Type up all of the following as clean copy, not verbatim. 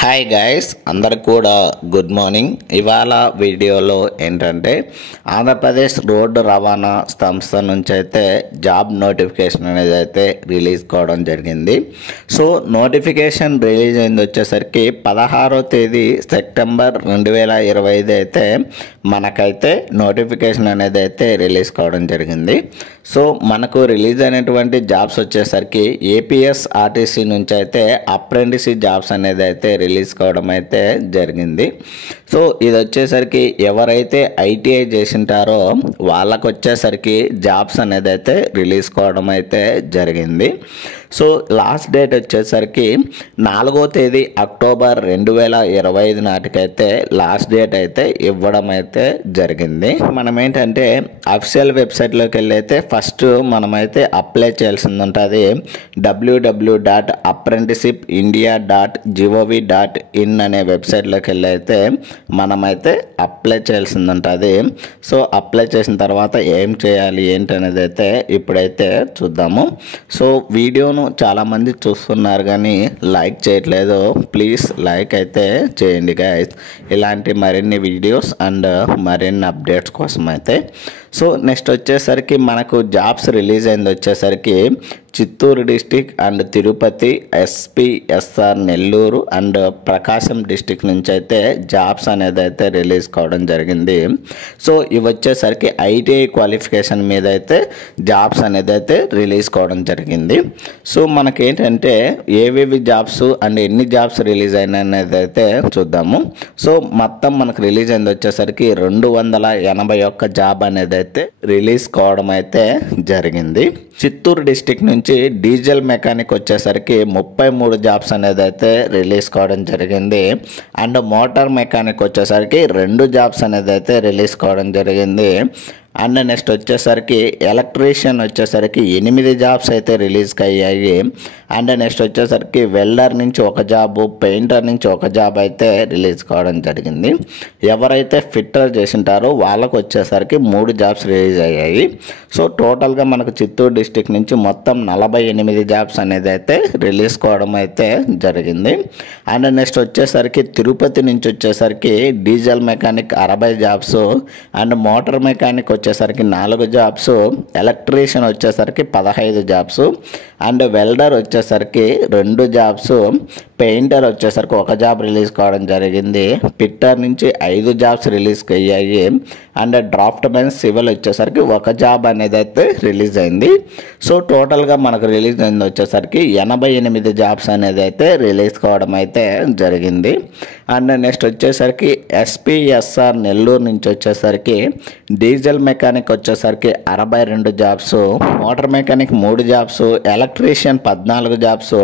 Hi guys, అందరికి కూడా good morning. ఇవాళ వీడియోలో ఏంటంటే ఆంధ్రప్రదేశ్ రోడ్డు రవాణా సంస్థ నుంచి అయితే జాబ్ నోటిఫికేషన్ అనేది అయితే రిలీజ్ కావడం జరిగింది. సో నోటిఫికేషన్ రిలీజ్ అయింది వచ్చేసరికి 16వ తేదీ సెప్టెంబర్ 2025 అయితే మనకైతే నోటిఫికేషన్ అనేది అయితే రిలీజ్ కావడం జరిగింది. సో మనకు రిలీజ్ అయినటువంటి జాబ్స్ వచ్చేసరికి ఏపీఎస్ఆర్టీసీ నుంచి అయితే అప్రెంటిస్ జాబ్స్ అనేది అయితే రిలీజ్ కావడం అయితే జరిగింది. సో ఇది వచ్చేసరికి ఎవరైతే ఐటీఐ చేసింటారో వాళ్ళకు వచ్చేసరికి జాబ్స్ అనేది అయితే రిలీజ్ కావడం అయితే జరిగింది. సో లాస్ట్ డేట్ వచ్చేసరికి 4వ తేదీ అక్టోబర్ 2025 నాటికైతే లాస్ట్ డేట్ అయితే ఇవ్వడం అయితే జరిగింది. మనం ఏంటంటే అఫీషియల్ వెబ్సైట్లోకి వెళ్ళి అయితే ఫస్ట్ మనమైతే అప్లై చేయాల్సింది ఉంటుంది. www.apprenticeshipindia.gov.in అనే వెబ్సైట్లోకి వెళ్ళి అయితే మనమైతే అప్లై చేయాల్సింది ఉంటుంది. సో అప్లై చేసిన తర్వాత ఏం చేయాలి ఏంటి అనేది అయితే ఇప్పుడైతే చూద్దాము. సో వీడియోను చాలామంది చూస్తున్నారు కానీ లైక్ చేయట్లేదు. ప్లీజ్ లైక్ అయితే చేయండి గైస్, ఇలాంటి మరిన్ని వీడియోస్ అండ్ మరిన్ని అప్డేట్స్ కోసం అయితే. సో నెక్స్ట్ వచ్చేసరికి మనకు జాబ్స్ రిలీజ్ అయింది వచ్చేసరికి Chittoor district and Tirupati, SPSR Nellore and Prakasam district నుంచి అయితే జాబ్స్ అనేది అయితే రిలీజ్ కావడం జరిగింది. సో ఇవి వచ్చేసరికి ఐటీఐ క్వాలిఫికేషన్ మీద అయితే జాబ్స్ అనేది అయితే రిలీజ్ కావడం జరిగింది. సో మనకేంటంటే ఏవేవి జాబ్స్ అండ్ ఎన్ని జాబ్స్ రిలీజ్ అయినాయి అనేది అయితే చూద్దాము. సో మొత్తం మనకు రిలీజ్ అయింది వచ్చేసరికి 281 జాబ్ అనేది అయితే రిలీజ్ కావడం అయితే జరిగింది. చిత్తూరు డిస్టిక్ నుంచి డీజిల్ మెకానిక్ వచ్చేసరికి 33 జాబ్స్ అనేది అయితే రిలీజ్ కావడం జరిగింది. అండ్ మోటార్ మెకానిక్ వచ్చేసరికి 2 జాబ్స్ అనేది అయితే రిలీజ్ కావడం జరిగింది. అండ్ నెక్స్ట్ వచ్చేసరికి ఎలక్ట్రీషియన్ వచ్చేసరికి 8 జాబ్స్ అయితే రిలీజ్ అయ్యాయి. అండ్ నెక్స్ట్ వచ్చేసరికి వెల్డర్ నుంచి 1 జాబు, పెయింటర్ నుంచి 1 జాబ్ అయితే రిలీజ్ కావడం జరిగింది. ఎవరైతే ఫిట్టర్ చేసింటారో వాళ్ళకు వచ్చేసరికి 3 జాబ్స్ రిలీజ్ అయ్యాయి. సో టోటల్గా మనకు చిత్తూరు డిస్టిక్ నుంచి మొత్తం 48 జాబ్స్ అనేది అయితే రిలీజ్ కావడం అయితే జరిగింది. అండ్ నెక్స్ట్ వచ్చేసరికి తిరుపతి నుంచి వచ్చేసరికి diesel mechanic 60 jobs and motor mechanic వచ్చేసరికి 4 జాబ్స్, ఎలక్ట్రీషియన్ వచ్చేసరికి 15 జాబ్స్ అండ్ వెల్డర్ వచ్చేసరికి 2 జాబ్స్, పెయింటర్ వచ్చేసరికి 1 జాబ్ రిలీజ్ కావడం జరిగింది. పిట్టర్ నుంచి 5 జాబ్స్ రిలీజ్ అయ్యాయి. అండ్ డ్రాఫ్ట్ మెన్ సివిల్ వచ్చేసరికి 1 జాబ్ అనేది అయితే రిలీజ్ అయింది. సో టోటల్గా మనకు రిలీజ్ అయింది వచ్చేసరికి 88 జాబ్స్ అనేది అయితే రిలీజ్ కావడం అయితే జరిగింది. అండ్ నెక్స్ట్ వచ్చేసరికి ఎస్పీఎస్ఆర్ నెల్లూరు నుంచి వచ్చేసరికి డీజిల్ మెకానిక్ వచ్చేసరికి 62 jobs, motor mechanic 3 jobs, electrician 14 jobs,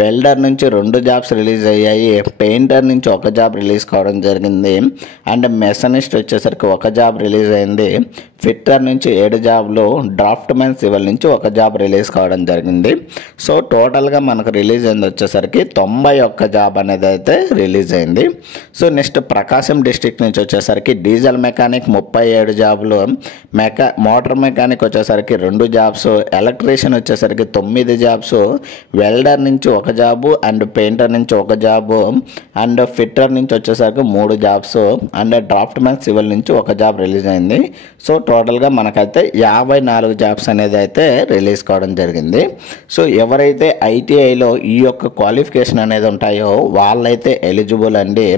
welder నుంచి 2 జాబ్స్ రిలీజ్ అయ్యాయి. పెయింటర్ నుంచి 1 జాబ్ రిలీజ్ కావడం జరిగింది. అండ్ మెషనిస్ట్ వచ్చేసరికి 1 జాబ్ రిలీజ్ అయింది. ఫిట్టర్ నుంచి 7 జాబ్లు, డ్రాఫ్ట్ మెన్ సివిల్ నుంచి 1 జాబ్ రిలీజ్ కావడం జరిగింది. సో టోటల్గా మనకు రిలీజ్ అయింది వచ్చేసరికి 91 జాబ్ అనేది అయితే రిలీజ్ అయింది. సో నెక్స్ట్ ప్రకాశం డిస్ట్రిక్ట్ నుంచి వచ్చేసరికి డీజిల్ మెకానిక్ 37 జాబ్లు, మోటార్ మెకానిక్ వచ్చేసరికి 2 జాబ్స్, ఎలక్ట్రీషియన్ వచ్చేసరికి 9 జాబ్స్, వెల్డర్ నుంచి 1 జాబు అండ్ పెయింటర్ నుంచి 1 జాబు అండ్ ఫిట్టర్ నుంచి వచ్చేసరికి 3 jobs and draft man civil నుంచి 1 జాబ్ రిలీజ్ అయింది. సో టోటల్గా మనకైతే 54 జాబ్స్ అనేది అయితే రిలీజ్ కావడం జరిగింది. సో ఎవరైతే ఐటీఐలో ఈ యొక్క క్వాలిఫికేషన్ అనేది ఉంటాయో వాళ్ళైతే ఎలిజిబుల్ అండి.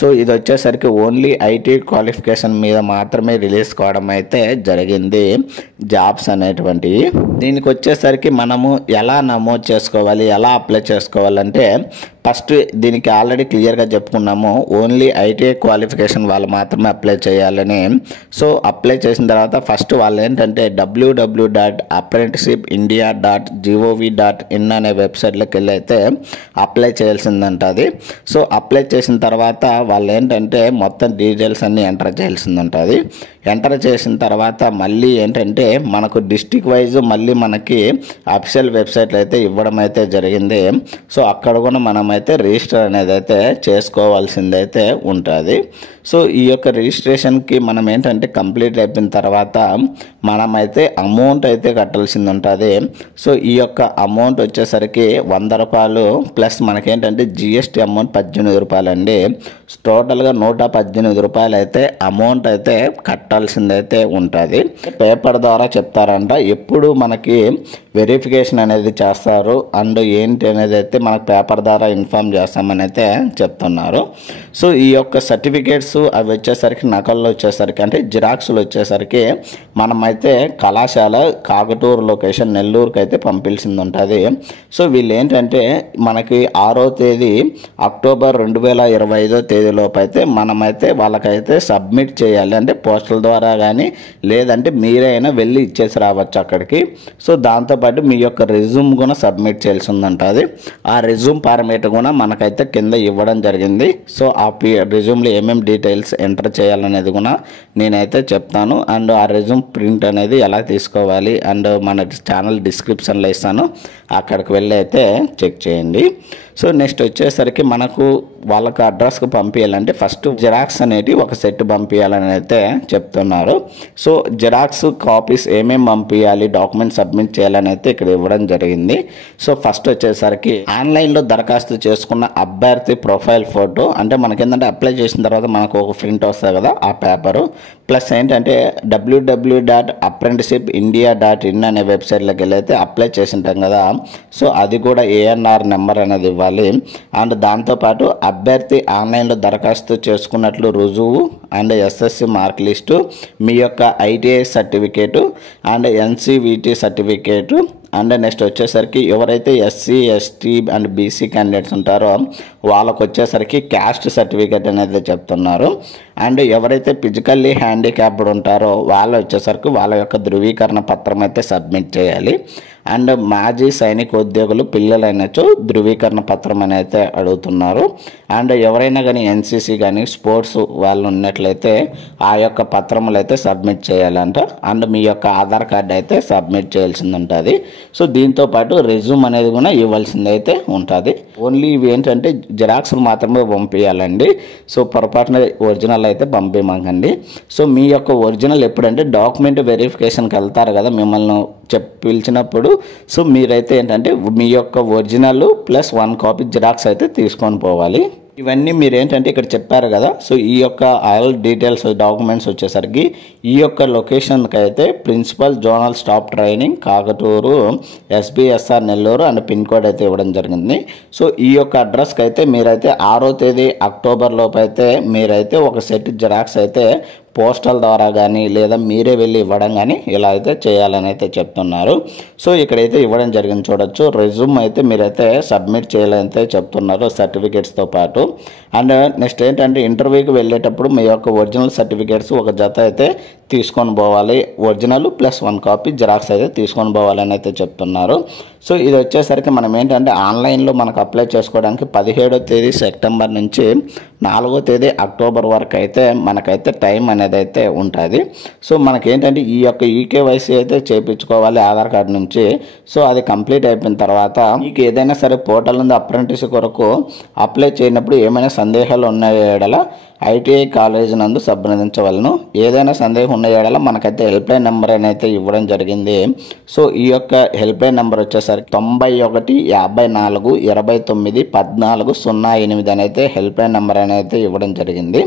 సో ఇది వచ్చేసరికి ఓన్లీ ఐటీ క్వాలిఫికేషన్ మీద మాత్రమే రిలీజ్ కావడం అయితే జరిగింది జాబ్స్ అనేటువంటివి. దీనికి వచ్చేసరికి మనము ఎలా నమోదు చేసుకోవాలి, ఎలా అప్లై చేసుకోవాలంటే ఫస్ట్ దీనికి ఆల్రెడీ క్లియర్గా చెప్పుకున్నాము, ఓన్లీ ఐటీఐ క్వాలిఫికేషన్ వాళ్ళు మాత్రమే అప్లై చేయాలని. సో అప్లై చేసిన తర్వాత ఫస్ట్ వాళ్ళు ఏంటంటే www.apprenticeshipindia.gov.in అనే వెబ్సైట్లోకి వెళ్ళి అయితే అప్లై చేయాల్సిందంటుంది. సో అప్లై చేసిన తర్వాత వాళ్ళు ఏంటంటే మొత్తం డీటెయిల్స్ అన్నీ ఎంటర్ చేయాల్సింది ఉంటుంది. ఎంటర్ చేసిన తర్వాత మళ్ళీ ఏంటంటే మనకు డిస్టిక్ వైజ్ మళ్ళీ మనకి అఫీషియల్ వెబ్సైట్లు అయితే ఇవ్వడం అయితే జరిగింది. సో అక్కడ కూడా మనం మనమైతే రిజిస్టర్ అనేది అయితే చేసుకోవాల్సిందైతే ఉంటుంది. సో ఈ యొక్క రిజిస్ట్రేషన్కి మనం ఏంటంటే కంప్లీట్ అయిపోయిన తర్వాత మనమైతే అమౌంట్ అయితే కట్టాల్సింది ఉంటుంది. సో ఈ యొక్క అమౌంట్ వచ్చేసరికి 100 రూపాయలు ప్లస్ మనకేంటంటే జిఎస్టీ అమౌంట్ 18 రూపాయలు అండి. టోటల్గా 118 రూపాయలు అయితే అమౌంట్ అయితే కట్టాల్సిందైతే ఉంటుంది. పేపర్ ద్వారా చెప్తారంట, ఎప్పుడు మనకి వెరిఫికేషన్ అనేది చేస్తారు అండ్ ఏంటి అనేది అయితే మనకు పేపర్ ద్వారా ఇన్ఫామ్ చేస్తామని అయితే చెప్తున్నారు. సో ఈ యొక్క సర్టిఫికేట్స్ అవి వచ్చేసరికి నకల్లో వచ్చేసరికి అంటే జిరాక్స్లు వచ్చేసరికి మనమైతే కళాశాల కాకటూరు లొకేషన్ నెల్లూరుకి అయితే పంపించింది ఉంటుంది. సో వీళ్ళు ఏంటంటే మనకి 6వ తేదీ అక్టోబర్ 2025 తేదీలోపు అయితే మనమైతే వాళ్ళకైతే సబ్మిట్ చేయాలి. అంటే పోస్టల్ ద్వారా కానీ లేదంటే మీరైనా వెళ్ళి ఇచ్చేసి రావచ్చు అక్కడికి. సో దాంతోపాటు మీ యొక్క రెజ్యూమ్ కూడా సబ్మిట్ చేయాల్సి ఉంటుంది. ఆ రెజ్యూమ్ ఫార్మేట్ కూడా మనకైతే కింద ఇవ్వడం జరిగింది. సో ఆ రెజ్యూమ్లో ఏమేమి డీటెయిల్స్ ఎంటర్ చేయాలనేది కూడా నేనైతే చెప్తాను. అండ్ ఆ రెజ్యూమ్ ప్రింట్ అనేది ఎలా తీసుకోవాలి అండ్ మన ఛానల్ డిస్క్రిప్షన్లో ఇస్తాను, అక్కడికి వెళ్ళి అయితే చెక్ చేయండి. సో నెక్స్ట్ వచ్చేసరికి మనకు వాళ్ళకి అడ్రస్కి పంపించాలంటే ఫస్ట్ జిరాక్స్ అనేటి ఒక సెట్ పంపించాలని అయితే చెప్తున్నారు. సో జిరాక్స్ కాపీస్ ఏమేమి పంపించాలి, డాక్యుమెంట్ సబ్మిట్ చేయాలని అయితే ఇక్కడ ఇవ్వడం జరిగింది. సో ఫస్ట్ వచ్చేసరికి ఆన్లైన్లో దరఖాస్తు చేసుకున్న అభ్యర్థి ప్రొఫైల్ ఫోటో, అంటే మనకేంటంటే అప్లై చేసిన తర్వాత మనకు ఒక ప్రింట్ వస్తుంది కదా ఆ పేపరు, ప్లస్ ఏంటంటే www.apprenticeshipindia.in అనే వెబ్సైట్లోకి వెళ్ళి అయితే అప్లై చేసి ఉంటాం కదా, సో అది కూడా ANR నెంబర్ అనేది ఇవ్వాలి. అండ్ దాంతోపాటు అభ్యర్థి ఆన్లైన్లో దరఖాస్తు చేసుకున్నట్లు రుజువు అండ్ SSC మార్క్ లిస్టు, మీ యొక్క ITI certificate and NCVT certificate and next వచ్చేసరికి ఎవరైతే SC ST and BC candidates ఉంటారో వాళ్ళకు వచ్చేసరికి క్యాస్ట్ సర్టిఫికేట్ అనేది చెప్తున్నారు. అండ్ ఎవరైతే ఫిజికల్లీ హ్యాండిక్యాప్డ్ ఉంటారో వాళ్ళు వచ్చేసరికి వాళ్ళ యొక్క ధృవీకరణ పత్రం అయితే సబ్మిట్ చేయాలి. అండ్ మాజీ సైనిక ఉద్యోగులు పిల్లలైనచో ధృవీకరణ పత్రం అని అయితే అడుగుతున్నారు. అండ్ ఎవరైనా కానీ NCC కానీ స్పోర్ట్స్ వాళ్ళు ఉన్నట్లయితే ఆ యొక్క పత్రములు అయితే సబ్మిట్ చేయాలంట. అండ్ మీ యొక్క ఆధార్ కార్డు అయితే సబ్మిట్ చేయాల్సింది ఉంటుంది. సో దీంతో పాటు రెజ్యూమ్ అనేది కూడా ఇవ్వాల్సింది అయితే ఉంటుంది. ఓన్లీ ఇవి ఏంటంటే జిరాక్స్లు మాత్రమే పంపించాలండి. సో పొరపాటున ఒరిజినల్ అయితే పంపించమండి. సో మీ యొక్క ఒరిజినల్ ఎప్పుడంటే డాక్యుమెంట్ వెరిఫికేషన్కి వెళ్తారు కదా మిమ్మల్ని పిలిచినప్పుడు, సో మీరైతే ఏంటంటే మీ యొక్క ఒరిజినల్ ప్లస్ 1 కాపీ జిరాక్స్ అయితే తీసుకొని పోవాలి. ఇవన్నీ మీరు ఏంటంటే ఇక్కడ చెప్పారు కదా, సో ఈ యొక్క ఆల్ డీటెయిల్స్ డాక్యుమెంట్స్ వచ్చేసరికి ఈ యొక్క లొకేషన్కి అయితే principal zonal staff training Kakaturu SBSR Nellore and pin code అయితే ఇవ్వడం జరిగింది. సో ఈ యొక్క అడ్రస్కి అయితే మీరైతే 6వ తేదీ అక్టోబర్ లోపు అయితే మీరైతే ఒక సెట్ జిరాక్స్ అయితే పోస్టల్ ద్వారా కానీ లేదా మీరే వెళ్ళి ఇవ్వడం కానీ ఇలా అయితే చేయాలని అయితే చెప్తున్నారు. సో ఇక్కడైతే ఇవ్వడం జరిగింది చూడొచ్చు. రెజ్యూమ్ అయితే మీరైతే సబ్మిట్ చేయాలని చెప్తున్నారు సర్టిఫికేట్స్తో పాటు. అండ్ నెక్స్ట్ ఏంటంటే ఇంటర్వ్యూకి వెళ్ళేటప్పుడు మీ యొక్క ఒరిజినల్ సర్టిఫికేట్స్ ఒక జత అయితే తీసుకొని పోవాలి. ఒరిజినల్ ప్లస్ 1 కాపీ జిరాక్స్ అయితే తీసుకొని పోవాలని అయితే చెప్తున్నారు. సో ఇది వచ్చేసరికి మనం ఏంటంటే ఆన్లైన్లో మనకు అప్లై చేసుకోవడానికి 17వ తేదీ సెప్టెంబర్ నుంచి 4వ తేదీ అక్టోబర్ వరకు అయితే మనకైతే టైం అనేది అయితే ఉంటుంది. సో మనకేంటంటే ఈ యొక్క EKYC అయితే చేయించుకోవాలి ఆధార్ కార్డు నుంచి. సో అది కంప్లీట్ అయిపోయిన తర్వాత మీకు ఏదైనా సరే పోర్టల్ ఉంది అప్రెంటిస్ కొరకు అప్లై చేయనప్పుడు ఏమైనా సందేహాలు ఉన్న యెడల ITI కాలేజ్ నందు సంప్రదించవలను. ఏదైనా సందేహం ఉన్న యెడల మనకైతే హెల్ప్ లైన్ నెంబర్ అనేది ఇవ్వడం జరిగింది. సో ఈ యొక్క హెల్ప్ లైన్ నెంబర్ వచ్చేసరికి 91 54 29 14 08 అనేది హెల్ప్ లైన్ నెంబర్ అనేది ఇవ్వడం జరిగింది.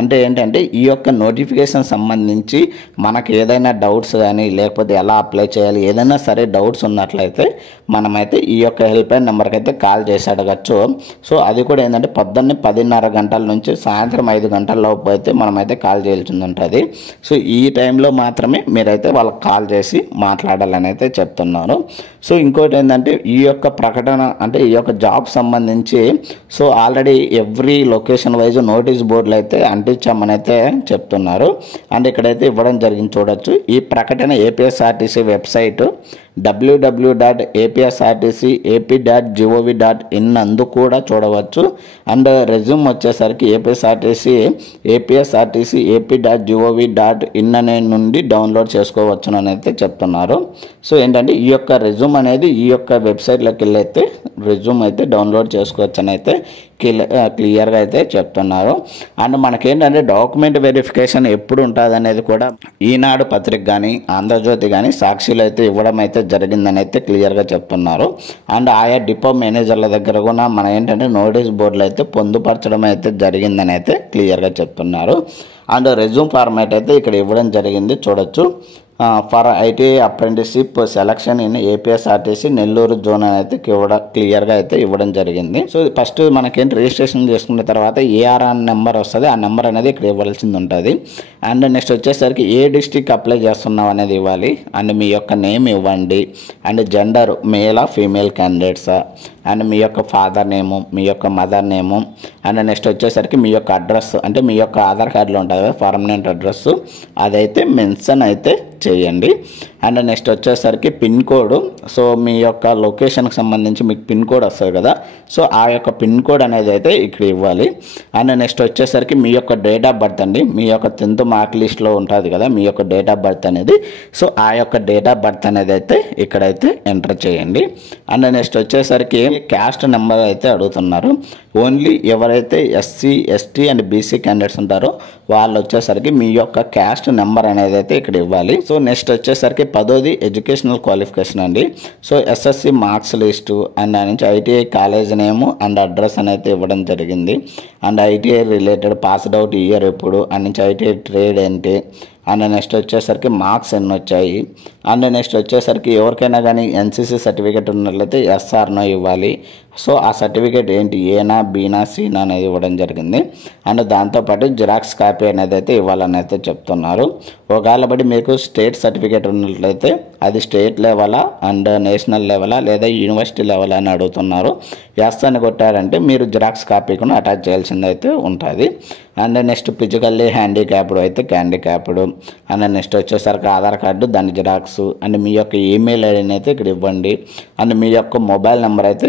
అంటే ఏంటంటే ఈ యొక్క నోటిఫికేషన్ సంబంధించి మనకు ఏదైనా డౌట్స్ కానీ లేకపోతే ఎలా అప్లై చేయాలి ఏదైనా సరే డౌట్స్ ఉన్నట్లయితే మనమైతే ఈ యొక్క హెల్ప్ లైన్ నెంబర్కి అయితే కాల్ చేసి అడగచ్చు. సో అది కూడా ఏంటంటే పొద్దున్నే 10:30 గంటల నుంచి సాయంత్రం 5 గంటల లోపు అయితే మనమైతే కాల్ చేయాల్సి ఉంటుంది. సో ఈ టైంలో మాత్రమే మీరైతే వాళ్ళకి కాల్ చేసి మాట్లాడాలని అయితే చెప్తున్నారు. సో ఇంకోటి ఏంటంటే ఈ యొక్క ప్రకటన అంటే ఈ యొక్క జాబ్ సంబంధించి so already every location wise notice బోర్డులు అయితే అంటించామని అయితే చెప్తున్నారు. అండ్ ఇక్కడైతే ఇవ్వడం జరిగింది చూడొచ్చు. ఈ ప్రకటన APSRTC వెబ్సైట్ www.apsrtc.ap.gov.in అందు కూడా చూడవచ్చు. అండ్ రెజ్యూమ్ వచ్చేసరికి ఏపీఎస్ఆర్టీసీ ap.gov.in అనే నుండి డౌన్లోడ్ చేసుకోవచ్చు అని అయితే చెప్తున్నారు. సో ఏంటంటే ఈ యొక్క రెజ్యూమ్ అనేది ఈ యొక్క వెబ్సైట్లోకి వెళ్ళి అయితే రెజ్యూమ్ అయితే డౌన్లోడ్ చేసుకోవచ్చు అని అయితే క్లియర్గా అయితే చెప్తున్నారు. అండ్ మనకేంటంటే డాక్యుమెంట్ వెరిఫికేషన్ ఎప్పుడు ఉంటుంది అనేది కూడా ఈనాడు పత్రిక కానీ ఆంధ్రజ్యోతి కానీ సాక్షిలో అయితే ఇవ్వడం అయితే జరిగిందని అయితే క్లియర్గా చెప్తున్నారు. అండ్ ఆయా డిపో మేనేజర్ల దగ్గర కూడా మన ఏంటంటే నోటీస్ బోర్డులు అయితే పొందుపరచడం అయితే జరిగిందని అయితే క్లియర్గా చెప్తున్నారు. అండ్ రెజ్యూమ్ ఫార్మాట్ అయితే ఇక్కడ ఇవ్వడం జరిగింది చూడొచ్చు. For ITI apprenticeship selection in APSRTC Nellore zone అయితే క్లియర్గా అయితే ఇవ్వడం జరిగింది. సో ఫస్ట్ మనకేంటి రిజిస్ట్రేషన్ చేసుకున్న తర్వాత ఏఆర్ఆర్ నెంబర్ వస్తుంది. ఆ నెంబర్ అనేది ఇక్కడ ఇవ్వాల్సింది ఉంటుంది. అండ్ నెక్స్ట్ వచ్చేసరికి ఏ డిస్ట్రిక్ట్ అప్లై చేస్తున్నాం అనేది ఇవ్వాలి. అండ్ మీ యొక్క నేమ్ ఇవ్వండి. అండ్ జెండర్ మేలా ఫీమేల్ క్యాండిడేట్సా, అండ్ మీ యొక్క ఫాదర్ నేము, మీ యొక్క మదర్ నేము, అండ్ నెక్స్ట్ వచ్చేసరికి మీ యొక్క అడ్రస్ అంటే మీ యొక్క ఆధార్ కార్డులో ఉంటుంది కదా పర్మనెంట్ అడ్రస్, అదైతే మెన్షన్ అయితే చేయండి. అండ్ నెక్స్ట్ వచ్చేసరికి పిన్ కోడ్, సో మీ యొక్క లొకేషన్కి సంబంధించి మీకు పిన్ కోడ్ వస్తుంది కదా, సో ఆ యొక్క పిన్ కోడ్ అనేది అయితే ఇక్కడ ఇవ్వాలి. అండ్ నెక్స్ట్ వచ్చేసరికి మీ యొక్క డేట్ ఆఫ్ బర్త్ అండి, మీ యొక్క 10th మార్క్ లిస్ట్లో ఉంటుంది కదా మీ యొక్క డేట్ ఆఫ్ బర్త్ అనేది, సో ఆ యొక్క డేట్ ఆఫ్ బర్త్ అనేది అయితే ఇక్కడైతే ఎంటర్ చేయండి. అండ్ నెక్స్ట్ వచ్చేసరికి క్యాస్ట్ నెంబర్ అయితే అడుగుతున్నారు. ఓన్లీ ఎవరైతే SC ST and BC candidates ఉంటారో వాళ్ళు వచ్చేసరికి మీ యొక్క క్యాస్ట్ నెంబర్ అనేది అయితే ఇక్కడ ఇవ్వాలి. సో నెక్స్ట్ వచ్చేసరికి 10th ఎడ్యుకేషనల్ క్వాలిఫికేషన్ అండి. So SSC marks list and దాని నుంచి ITI college name and address అనేది ఇవ్వడం జరిగింది. And ITI related passed out year ఎప్పుడు, అండ్ నుంచి ఐటీఐ ట్రేడ్ ఏంటి, అండ్ నెక్స్ట్ వచ్చేసరికి మార్క్స్ ఎన్ని వచ్చాయి, అండ్ నెక్స్ట్ వచ్చేసరికి ఎవరికైనా కానీ ఎన్సీసీ సర్టిఫికేట్ ఉన్నట్లయితే ఎస్ఆర్నో ఇవ్వాలి. సో ఆ సర్టిఫికేట్ ఏంటి ఏనా బీనా సీనా అనేది ఇవ్వడం జరిగింది. అండ్ దాంతోపాటు జిరాక్స్ కాపీ అనేది అయితే ఇవ్వాలని అయితే చెప్తున్నారు. ఒకవేళ బట్టి మీకు స్టేట్ సర్టిఫికేట్ ఉన్నట్లయితే అది స్టేట్ లెవెలా అండ్ నేషనల్ లెవెలా లేదా యూనివర్సిటీ లెవెల్ అని అడుగుతున్నారు. ఎస్ అని కొట్టారంటే మీరు జిరాక్స్ కాపీ కూడా అటాచ్ చేయాల్సింది అయితే ఉంటుంది. అండ్ నెక్స్ట్ ఫిజికల్లీ హ్యాండిక్యాప్డ్ అయితే హ్యాండిక్యాప్డ్, అండ్ నెక్స్ట్ వచ్చేసరికి ఆధార్ కార్డు దాని జిరాక్స్, అండ్ మీ యొక్క ఈమెయిల్ ఐడిని అయితే ఇక్కడ ఇవ్వండి. అండ్ మీ యొక్క మొబైల్ నెంబర్ అయితే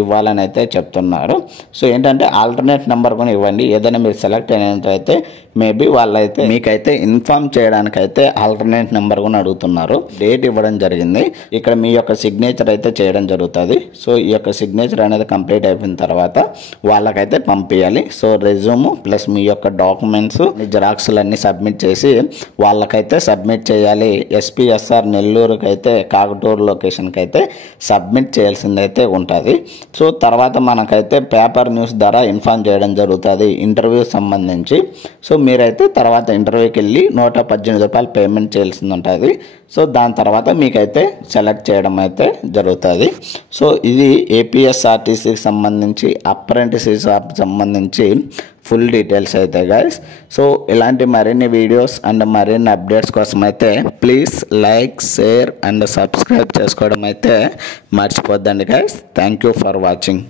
ఇవ్వాలని అయితే చెప్తున్నారు. సో ఏంటంటే ఆల్టర్నేట్ నెంబర్ కూడా ఇవ్వండి. ఏదైనా మీరు సెలెక్ట్ అయినట్లయితే మేబీ వాళ్ళైతే మీకైతే ఇన్ఫామ్ చేయడానికి అయితే ఆల్టర్నేట్ నెంబర్ కూడా అడుగుతున్నారు. డేట్ ఇవ్వడం జరిగింది. ఇక్కడ మీ యొక్క సిగ్నేచర్ అయితే చేయడం జరుగుతుంది. సో ఈ యొక్క సిగ్నేచర్ అనేది కంప్లీట్ అయిపోయిన తర్వాత వాళ్ళకైతే పంపించాలి. సో రెజ్యూమ్ ప్లస్ మీ యొక్క డాక్యుమెంట్స్ జిరాక్స్లు అన్నీ సబ్మిట్ చేసి వాళ్ళకైతే సబ్మిట్ చేయాలి. ఎస్పీఎస్ఆర్ నెల్లూరుకి అయితే కాకటూరు లొకేషన్కి అయితే సబ్మిట్ చేయాల్సింది అయితే ఉంటుంది. సో తర్వాత మనకైతే పేపర్ న్యూస్ ద్వారా ఇన్ఫార్మ్ చేయడం జరుగుతుంది ఇంటర్వ్యూ సంబంధించి. సో మీరైతే తర్వాత ఇంటర్వ్యూకి వెళ్ళి 118 రూపాయలు పేమెంట్ చేయాల్సింది ఉంటుంది. సో దాని తర్వాత మీకైతే సెలెక్ట్ చేయడం అయితే జరుగుతుంది. సో ఇది ఏపీఎస్ఆర్టీసీకి సంబంధించి అప్రెంటిస్షిప్ సంబంధించి ఫుల్ డీటెయిల్స్ అయితే గైస్. సో ఇలాంటి మరిన్ని వీడియోస్ అండ్ మరిన్ని అప్డేట్స్ కోసం అయితే please like share and subscribe చేసుకోవడం అయితే మర్చిపోద్దండి guys. Thank you for watching.